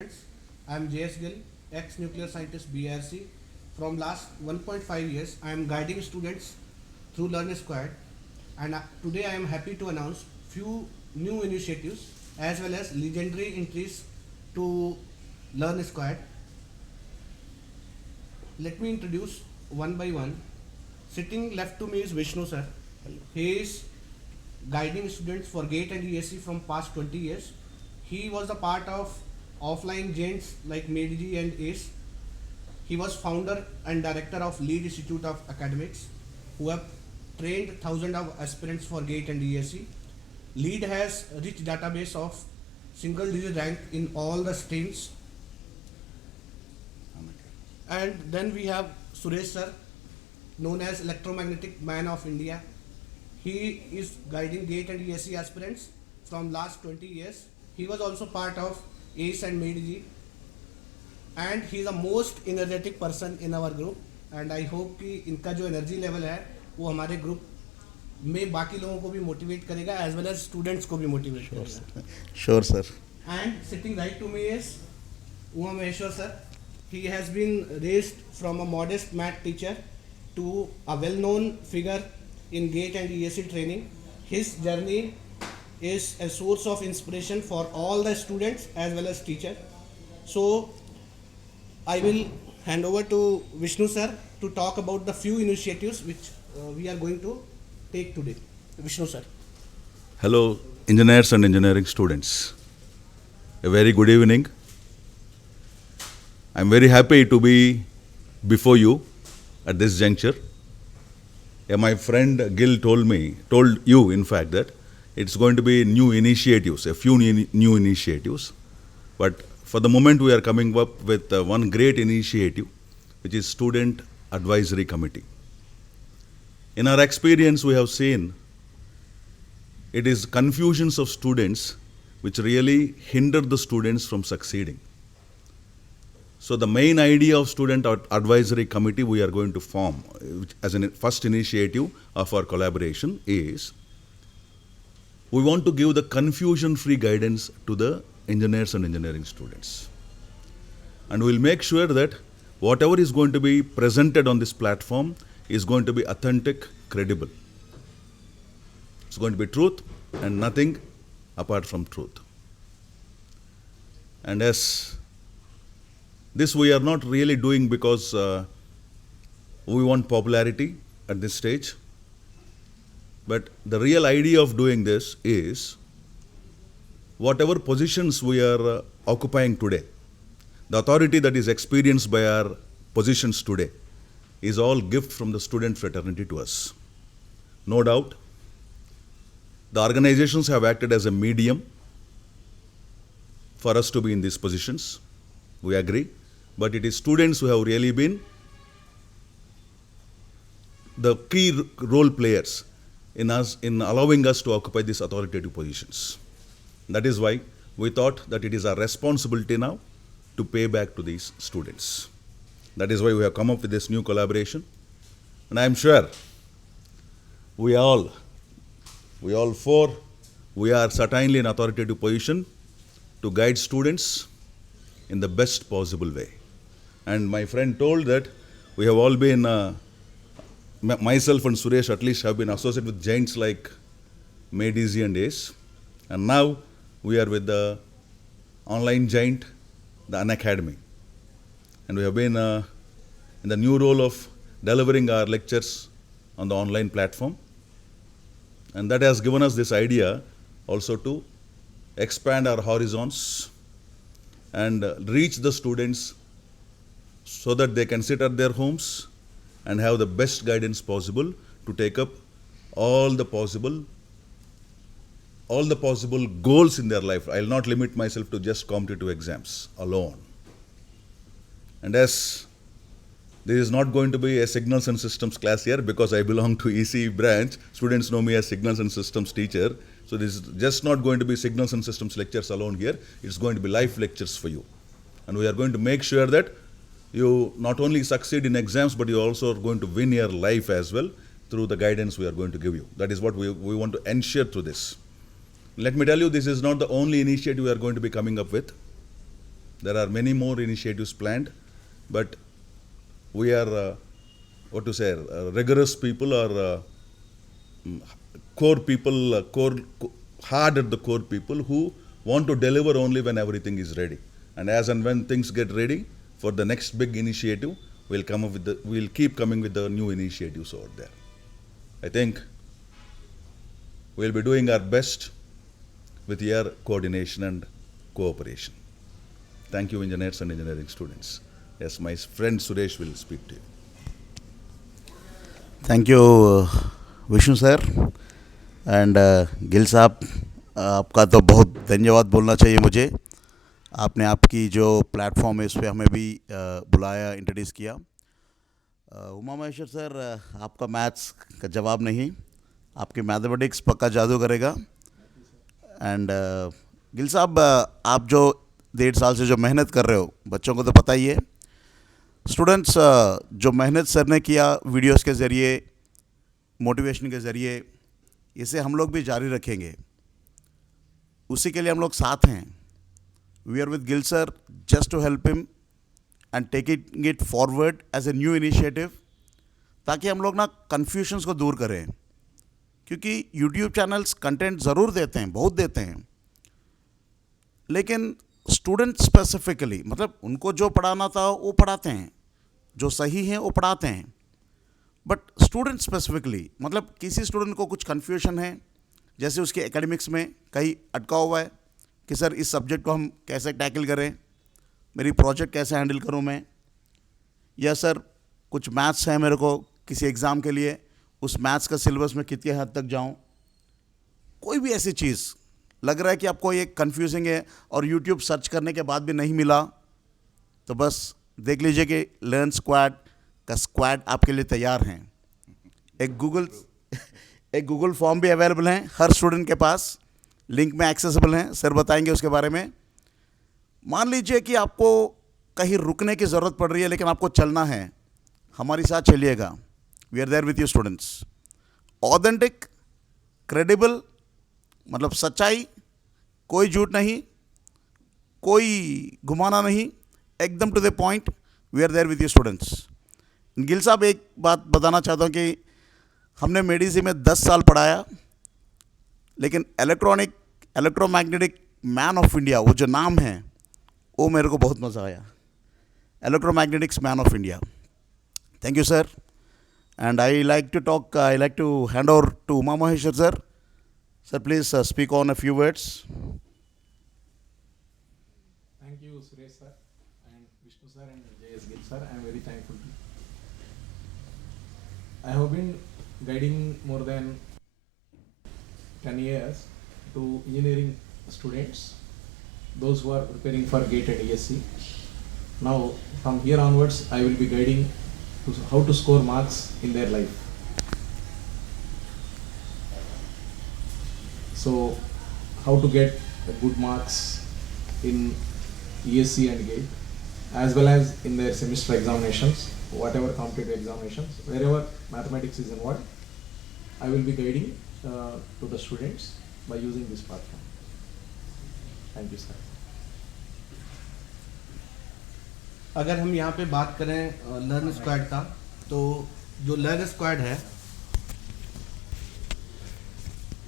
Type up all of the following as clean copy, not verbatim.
I am JS Gill, ex-nuclear scientist BRC. From last 1.5 years, I am guiding students through Learn Squared, and today I am happy to announce few new initiatives as well as legendary entries to Learn Squared. Let me introduce one by one. Sitting left to me is Vishnu sir. He is guiding students for GATE and ESC from past 20 years. He was a part of offline giants like MEDG and ACE. He was founder and director of Lead Institute of Academics, who have trained thousands of aspirants for GATE and ESC. Lead has a rich database of single digit rank in all the streams. And then we have Suresh sir, known as Electromagnetic Man of India. He is guiding GATE and ESC aspirants from last 20 years. He was also part of ACE and MEDG, and he is the most energetic person in our group. And I hope कि इनका जो energy level है वो हमारे group में बाकी लोगों को भी मोटिवेट करेगा एज वेल एज स्टूडेंट्स को भी मोटिवेट करेगा. Sure, sir. And sitting right to me is Uma Maheshwar sir. He has been raised from a modest math teacher to a well-known figure in GATE and ESC training. His journey is a source of inspiration for all the students as well as teacher. So I will hand over to Vishnu sir to talk about the few initiatives which we are going to take today. Vishnu sir. Hello, engineers and engineering students. A very good evening. I'm very happy to be before you at this juncture. My friend Gil told you in fact that it's going to be new initiatives, a few new initiatives. But for the moment we are coming up with one great initiative, which is Student Advisory Committee. In our experience we have seen it is confusions of students which really hinder the students from succeeding. So the main idea of Student Advisory Committee we are going to form as a first initiative of our collaboration is we want to give the confusion-free guidance to the engineers and engineering students. And we'll make sure that whatever is going to be presented on this platform is going to be authentic, credible. It's going to be truth and nothing apart from truth. And as this we are not really doing because we want popularity at this stage. But the real idea of doing this is whatever positions we are occupying today, the authority that is experienced by our positions today is all gift from the student fraternity to us. No doubt, the organizations have acted as a medium for us to be in these positions. We agree. But it is students who have really been the key role players in allowing us to occupy these authoritative positions. That is why we thought that it is our responsibility now to pay back to these students. That is why we have come up with this new collaboration. And I am sure we all four, we are certainly in authoritative position to guide students in the best possible way. And my friend told that we have all been, myself and Suresh at least have been associated with giants like MEDG and ACE. And now we are with the online giant, the Unacademy. And we have been in the new role of delivering our lectures on the online platform. And that has given us this idea also to expand our horizons and reach the students so that they can sit at their homes and have the best guidance possible to take up all the possible goals in their life. I'll not limit myself to just competitive exams alone. And as this is not going to be a signals and systems class here because I belong to EC branch, students know me as signals and systems teacher. So this is just not going to be signals and systems lectures alone here. It's going to be life lectures for you. And we are going to make sure that you not only succeed in exams, but you also are going to win your life as well through the guidance we are going to give you. That is what we want to ensure through this. Let me tell you, this is not the only initiative we are going to be coming up with. There are many more initiatives planned, but we are, rigorous people or core people, hard at the core people who want to deliver only when everything is ready. And as and when things get ready for the next big initiative, we'll keep coming with the new initiatives over there. I think we'll be doing our best with your coordination and cooperation. Thank you, engineers and engineering students. Yes, my friend Suresh will speak to you. Thank you Vishnu sir and Gill साहब, आपका तो बहुत धन्यवाद बोलना चाहिए मुझे। आपने आपकी जो प्लेटफॉर्म है इस पर हमें भी बुलाया, इंट्रोड्यूस किया। उमा महेश्वर सर, आपका मैथ्स का जवाब नहीं, आपकी मैथमेटिक्स पक्का जादू करेगा। एंड गिल साहब, आप जो 1.5 साल से जो मेहनत कर रहे हो, बच्चों को तो पता ही है। स्टूडेंट्स, जो मेहनत सर ने किया वीडियोस के ज़रिए, मोटिवेशन के ज़रिए, इसे हम लोग भी जारी रखेंगे। उसी के लिए हम लोग साथ हैं। We are with Gill sir just to help him and taking it forward as a new initiative, ताकि हम लोग ना कन्फ्यूजन्स को दूर करें। क्योंकि यूट्यूब चैनल्स कंटेंट ज़रूर देते हैं, बहुत देते हैं, लेकिन स्टूडेंट स्पेसिफिकली, मतलब उनको जो पढ़ाना था वो पढ़ाते हैं, जो सही है वो पढ़ाते हैं, बट स्टूडेंट स्पेसिफिकली, मतलब किसी स्टूडेंट को कुछ कन्फ्यूजन है, जैसे उसके एकेडमिक्स में कहीं अटका हुआ है कि सर इस सब्जेक्ट को हम कैसे टैकल करें, मेरी प्रोजेक्ट कैसे हैंडल करूं मैं, या सर कुछ मैथ्स है मेरे को किसी एग्ज़ाम के लिए, उस मैथ्स का सिलेबस में कितने हद तक जाऊं, कोई भी ऐसी चीज़ लग रहा है कि आपको ये कंफ्यूजिंग है और यूट्यूब सर्च करने के बाद भी नहीं मिला, तो बस देख लीजिए कि लर्न स्क्वाड का स्क्वाड आपके लिए तैयार हैं। एक गूगल फॉर्म भी अवेलेबल है हर स्टूडेंट के पास, लिंक में एक्सेसिबल हैं, सर बताएंगे उसके बारे में। मान लीजिए कि आपको कहीं रुकने की ज़रूरत पड़ रही है, लेकिन आपको चलना है, हमारे साथ चलिएगा। We are there with you students. Authentic, credible, मतलब सच्चाई, कोई झूठ नहीं, कोई घुमाना नहीं, एकदम to the point. We are there with you students. Gill साहब, एक बात बताना चाहता हूँ कि हमने मेडिसिन में 10 साल पढ़ाया, लेकिन इलेक्ट्रोमैग्नेटिक मैन ऑफ इंडिया, वो जो नाम है, वो मेरे को बहुत मज़ा आया। Electromagnetics man of India. Thank you sir. And I like to hand over to Uma Maheshwar sir. Sir, please speak on a few words. Thank you, Suresh sir, and Vishnu sir, and J.S. Gill sir. I am very thankful to you. I have been guiding more than 10 years to engineering students, those who are preparing for GATE and ESC. Now, from here onwards, I will be guiding to how to score marks in their life. So, how to get good marks in ESC and GATE, as well as in their semester examinations, whatever competitive examinations, wherever mathematics is involved, I will be guiding to the students by using this platform. Thank you, sir. अगर हम यहाँ पे बात करें learn squad का, तो जो learn squad है,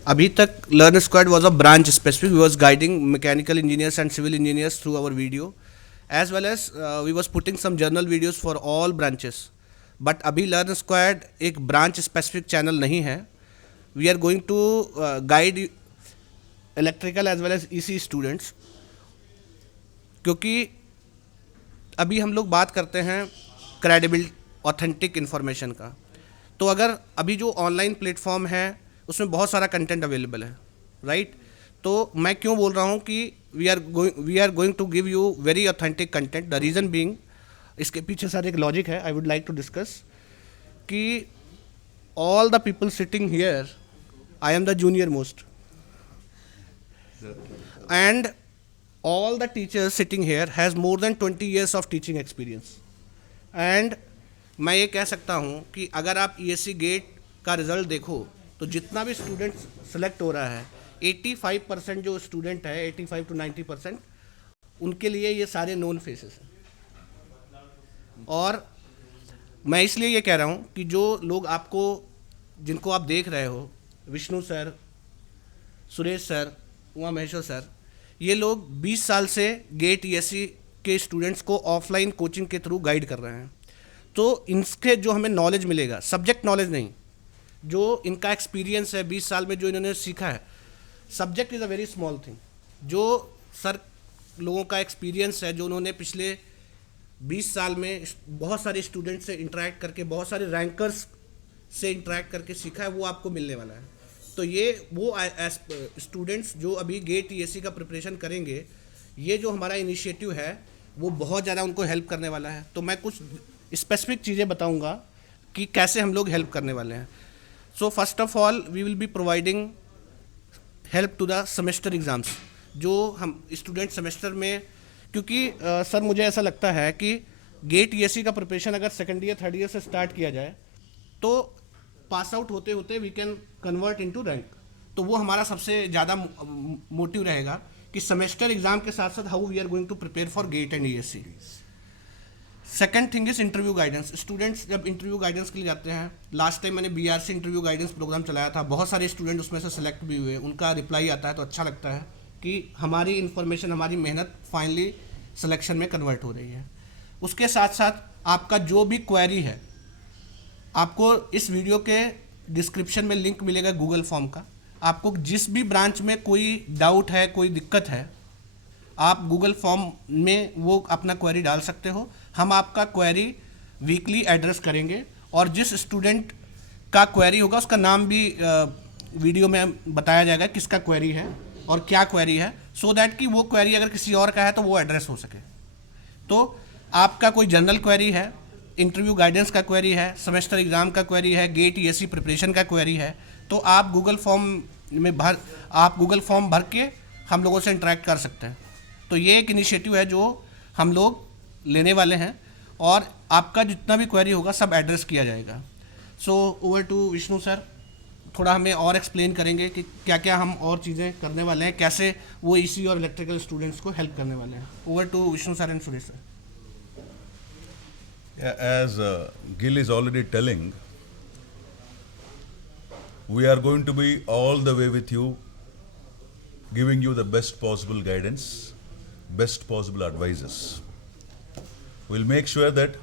अभी तक learn squad was a branch specific. We was guiding mechanical engineers and civil engineers through our video, as well as we was putting some journal videos for all branches. But अभी learn squad एक branch specific channel नहीं है. We are going to guide electrical as well as EC students, क्योंकि अभी हम लोग बात करते हैं क्रेडिबल ऑथेंटिक इन्फॉर्मेशन का. तो अगर अभी जो ऑनलाइन प्लेटफॉर्म है उसमें बहुत सारा कंटेंट अवेलेबल है, राइट? तो मैं क्यों बोल रहा हूँ कि we are going to give you very authentic content. The reason being, इसके पीछे सर एक लॉजिक है, I would like to discuss कि all the people sitting here, I am the junior most, and all the teachers sitting here has more than 20 years of teaching experience. And मैं ये कह सकता हूँ कि अगर आप ESC गेट का रिज़ल्ट देखो तो जितना भी स्टूडेंट सेलेक्ट हो रहा है, 85% जो स्टूडेंट है, 85 to 90%, उनके लिए ये सारे नोन फेसेस हैं। और मैं इसलिए ये कह रहा हूँ कि जो लोग आपको, जिनको आप देख रहे हो, Vishnu sir, Suresh sir, Uma Maheshwar sir, ये लोग 20 साल से गेट ईएससी के स्टूडेंट्स को ऑफलाइन कोचिंग के थ्रू गाइड कर रहे हैं। तो इनके जो हमें नॉलेज मिलेगा, सब्जेक्ट नॉलेज नहीं, जो इनका एक्सपीरियंस है 20 साल में जो इन्होंने सीखा है, subject is a very small thing. जो सर लोगों का एक्सपीरियंस है, जो उन्होंने पिछले 20 साल में बहुत सारे स्टूडेंट से इंटरेक्ट करके, बहुत सारे रैंकर्स से इंटरेक्ट करके सीखा है, वो आपको मिलने वाला है। तो ये वो स्टूडेंट्स जो अभी गेट ईएससी का प्रिपरेशन करेंगे, ये जो हमारा इनिशिएटिव है वो बहुत ज़्यादा उनको हेल्प करने वाला है। तो मैं कुछ स्पेसिफिक चीज़ें बताऊंगा कि कैसे हम लोग हेल्प करने वाले हैं। So first of all we will be providing help to the semester exams, जो हम स्टूडेंट सेमेस्टर में, क्योंकि सर मुझे ऐसा लगता है कि गेट ईएससी का प्रिपरेशन अगर सेकेंड ईयर थर्ड ईयर से स्टार्ट किया जाए तो पास आउट होते होते we can convert into rank. तो वो हमारा सबसे ज़्यादा मोटिव रहेगा कि सेमेस्टर एग्जाम के साथ साथ how we are going to prepare for GATE and ESC. Second thing is interview guidance. Students जब इंटरव्यू गाइडेंस के लिए जाते हैं, लास्ट टाइम मैंने बीआरसी इंटरव्यू गाइडेंस प्रोग्राम चलाया था, बहुत सारे स्टूडेंट उसमें से सेलेक्ट भी हुए, उनका रिप्लाई आता है तो अच्छा लगता है कि हमारी इन्फॉर्मेशन, हमारी मेहनत फाइनली सिलेक्शन में कन्वर्ट हो रही है। उसके साथ साथ आपका जो भी क्वेरी है, आपको इस वीडियो के डिस्क्रिप्शन में लिंक मिलेगा गूगल फॉर्म का। आपको जिस भी ब्रांच में कोई डाउट है, कोई दिक्कत है, आप गूगल फॉर्म में वो अपना क्वेरी डाल सकते हो। हम आपका क्वेरी वीकली एड्रेस करेंगे और जिस स्टूडेंट का क्वेरी होगा उसका नाम भी वीडियो में बताया जाएगा किसका क्वेरी है और क्या क्वेरी है, सो दैट कि वो क्वेरी अगर किसी और का है तो वो एड्रेस हो सके। तो आपका कोई जनरल क्वेरी है, इंटरव्यू गाइडेंस का क्वेरी है, सेमेस्टर एग्ज़ाम का क्वेरी है, गेट ईएससी प्रिपरेशन का क्वेरी है, तो आप गूगल फॉर्म भर के हम लोगों से इंटरेक्ट कर सकते हैं। तो ये एक इनिशिएटिव है जो हम लोग लेने वाले हैं और आपका जितना भी क्वेरी होगा सब एड्रेस किया जाएगा। So over to Vishnu sir, थोड़ा हमें और एक्सप्लेन करेंगे कि क्या क्या हम और चीज़ें करने वाले हैं, कैसे वो ईसी और इलेक्ट्रिकल स्टूडेंट्स को हेल्प करने वाले हैं। Over to Vishnu sir and Suresh sir. As Gil is already telling, we are going to be all the way with you, giving you the best possible guidance, best possible advices. We'll make sure that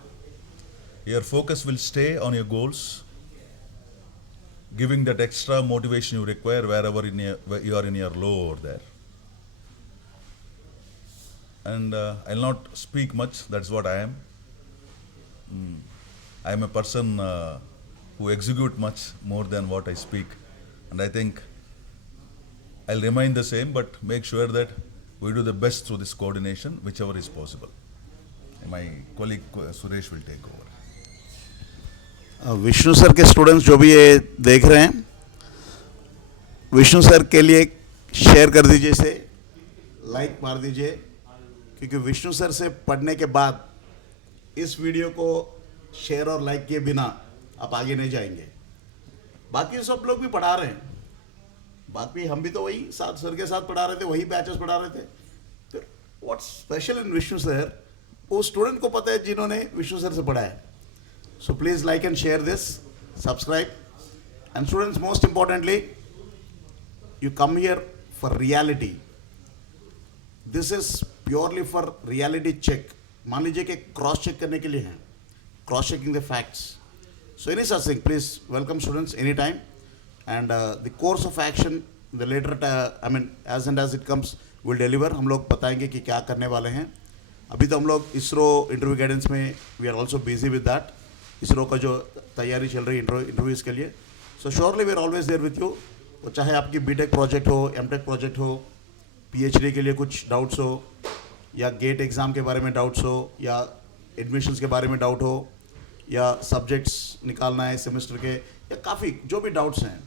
your focus will stay on your goals, giving that extra motivation you require wherever you are in your low over there. And I'll not speak much, that's what I am. I am a person who execute much more than what I speak, and I think I'll remain the same, but make sure that we do the best through this coordination, whichever is possible. My colleague Suresh will take over. Vishnu sir के students जो भी ये देख रहे हैं, Vishnu sir के लिए share कर दीजिए, इसे लाइक मार दीजिए, क्योंकि विष्णु सर से पढ़ने के बाद इस वीडियो को शेयर और लाइक किए बिना आप आगे नहीं जाएंगे। बाकी सब लोग भी पढ़ा रहे हैं, बाकी हम भी तो वही साथ सर के साथ पढ़ा रहे थे, वही बैचेस पढ़ा रहे थे। तो what's special in Vishnu sir, वो स्टूडेंट को पता है जिन्होंने विष्णु सर से पढ़ा है। So please like and share this, subscribe, and students most importantly you come here for reality. This is purely for reality check. मान लीजिए कि क्रॉस चेक करने के लिए हैं, cross checking the facts. So any such thing, please welcome students any time, and the course of action the letter I mean as and as it comes will deliver. हम लोग बताएंगे कि क्या करने वाले हैं। अभी तो हम लोग इसरो इंटरव्यू गाइडेंस में we are also busy with that. ISRO का जो तैयारी चल रही है इंटरव्यूज़ के लिए, so surely we are always there with you. वो चाहे आपकी बीटेक प्रोजेक्ट हो, एमटेक प्रोजेक्ट हो, पीएचडी के लिए कुछ डाउट्स हो, या गेट एग्ज़ाम के बारे में डाउट्स हो, या एडमिशन्स के बारे में डाउट हो, या सब्जेक्ट्स निकालना है सेमेस्टर के, या काफ़ी जो भी डाउट्स हैं,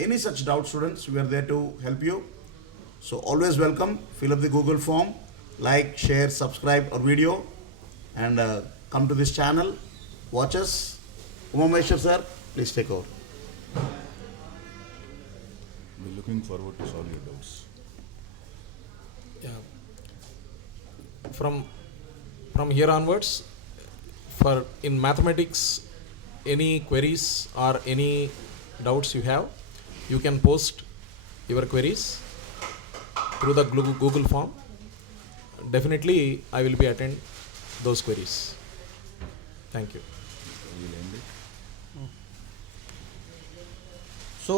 any such doubt students, we are there to help you. So always welcome, fill up the Google form, like, share, subscribe our video, and come to this channel, watch us. Uma Maheshwar sir, please take over. We're looking forward to solve your doubts. from here onwards, for in mathematics, any queries or any doubts you have, you can post your queries through the Google form. Definitely I will be attend those queries. Thank you. So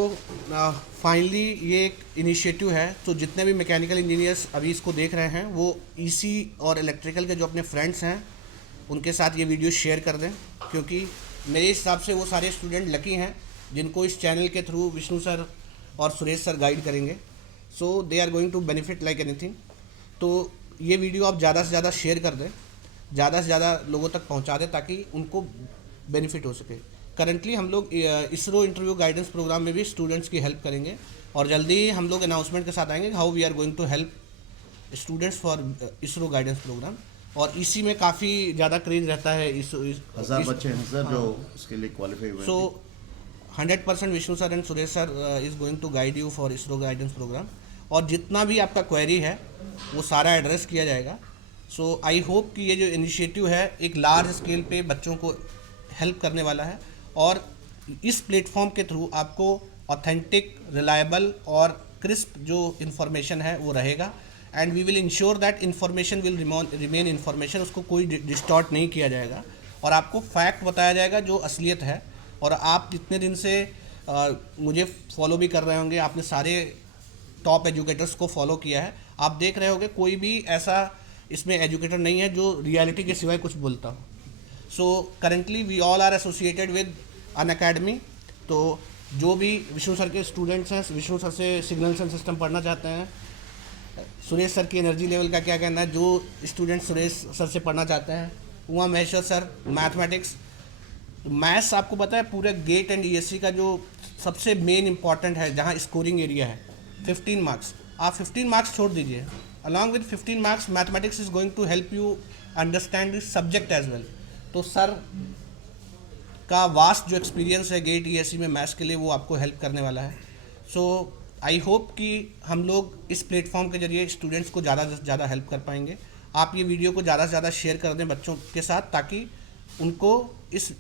finally ये एक initiative है, तो जितने भी mechanical engineers अभी इसको देख रहे हैं वो ईसी और इलेक्ट्रिकल के जो अपने फ्रेंड्स हैं उनके साथ ये वीडियो शेयर कर दें, क्योंकि मेरे हिसाब से वो सारे स्टूडेंट लकी हैं जिनको इस चैनल के थ्रू विष्णु सर और सुरेश सर गाइड करेंगे. So they are going to benefit like anything. तो ये वीडियो आप ज़्यादा से ज़्यादा शेयर कर दें, ज़्यादा से ज़्यादा लोगों तक पहुंचा दें ताकि उनको बेनिफिट हो सके. करंटली हम लोग इसरो इंटरव्यू गाइडेंस प्रोग्राम में भी स्टूडेंट्स की हेल्प करेंगे और जल्दी ही हम लोग अनाउंसमेंट के साथ आएंगे how we are going to help students for ISRO guidance program. और इसी में काफ़ी ज़्यादा क्रेज रहता है. 1000 बच्चे हैं सर जो उसके लिए क्वालिफाई हुए. So 100% Vishnu sir and Suresh sir is going to guide you for ISRO guidance program. और जितना भी आपका क्वेरी है वो सारा एड्रेस किया जाएगा. सो आई होप कि ये जो इनिशिएटिव है एक लार्ज स्केल पे बच्चों को हेल्प करने वाला है और इस प्लेटफॉर्म के थ्रू आपको ऑथेंटिक, रिलायबल और क्रिस्प जो इन्फॉर्मेशन है वो रहेगा. And we will ensure that information will remain information. उसको कोई डिस्टॉर्ट नहीं किया जाएगा और आपको फैक्ट बताया जाएगा जो असलियत है. और आप जितने दिन से मुझे फॉलो भी कर रहे होंगे, आपने सारे टॉप एजुकेटर्स को फॉलो किया है, आप देख रहे होंगे कोई भी ऐसा इसमें एजुकेटर नहीं है जो रियलिटी के सिवाय कुछ बोलता हो. So currently we all are associated with Unacademy. तो जो भी विष्णु सर के स्टूडेंट्स हैं, विष्णु सर से सिग्नल्स एंड सिस्टम पढ़ना चाहते हैं, सुरेश सर की एनर्जी लेवल का क्या कहना है, जो स्टूडेंट सुरेश सर से पढ़ना चाहते हैं, Uma Maheshwar sir mathematics. Maths आपको पता है पूरे गेट एंड ईएससी का जो सबसे मेन इंपॉर्टेंट है, जहाँ स्कोरिंग एरिया है 15 मार्क्स. आप 15 मार्क्स छोड़ दीजिए, along with 15 marks mathematics is going to help you understand this subject as well. तो सर का वास्ट जो एक्सपीरियंस है गेट ईएससी में मैथ्स के लिए वो आपको हेल्प करने वाला है. सो आई होप कि हम लोग इस प्लेटफॉर्म के जरिए स्टूडेंट्स को ज़्यादा से ज़्यादा हेल्प कर पाएंगे. आप ये वीडियो को ज़्यादा से ज़्यादा शेयर कर दें बच्चों के साथ ताकि उनको इस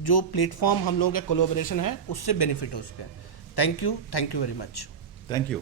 जो प्लेटफॉर्म हम लोग का कोलैबोरेशन है उससे बेनिफिट हो सके. Thank you very much. Thank you.